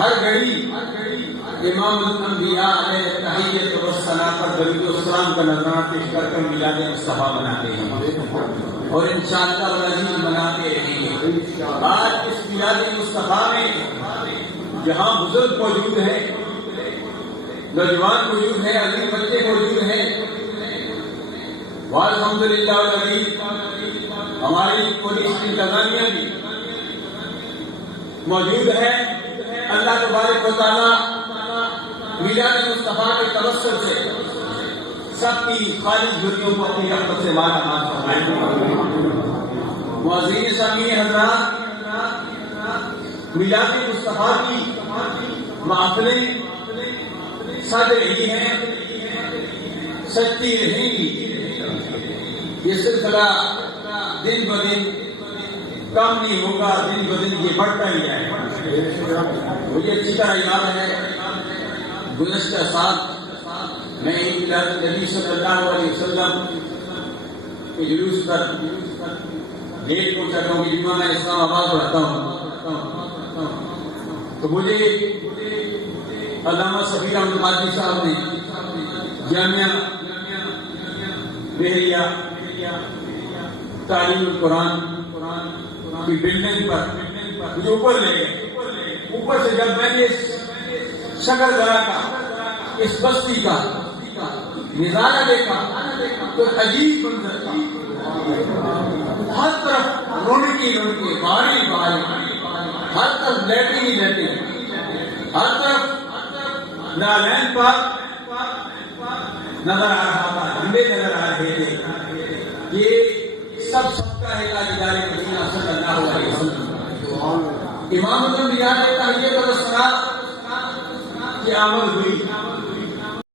ہر گھڑی امام الانبیاء علیہ التحیۃ والثناء پر درود و سلام کا نذرانہ پیش کر کر میلاد مصطفیٰ مناتے ہیں اور انشاءاللہ العزیز مناتے رہیں گے۔ آج اس میلاد مصطفیٰ میں جہاں بزرگ موجود ہے، نوجوان موجود ہے، عظیم بچے موجود ہیں، والحمدللہ العزیز ہماری پولیس انتظامیہ بھی موجود ہے۔ اللہ تبارک و تعالیٰ میلاد مصطفیٰ کے توسل سے سب کی خالص جھریوں کو اپنی رحمت سے مالا مال فرمائے۔ معززین سامعین حضرات، میلاد مصطفیٰ کی محفلیں سج رہی ہیں، سجتی رہیں گی۔ یہ سلسلہ دن بدن کم نہیں ہوگا، دن بدن یہ بڑھتا ہی جائے گا۔ مجھے اچھی طرح یاد ہے گزشتہ سال میں میلاد نبی صلی اللہ علیہ وسلم کے جلوس پر ڈیٹ کو چلوں گی، جمعہ میں اسلام آباد رہتا ہوں، تو مجھے علامہ صفی احمد قادری صاحب نے جامعہ بحریہ تعلیم القرآن کی بلڈنگ پر مجھے اوپر لے گئے۔ اوپر سے جب میں نے شکل ذرا کا اس بستی کا نظارہ دیکھا تو عجیب منظر تھا۔ ہر طرف رونقی رونقی، باری باری، ہر طرف لیٹنگ ہی لیٹنگ، ہر طرف نالین پر نظر آ رہا تھا، جھنڈے نظر آ رہے تھے۔ یہ سب کا ہے تاجدار مدینہ صلی اللہ علیہ وسلم۔ امام الانبیاء علیہ التحیۃ والثناء کی آمد ہوئی،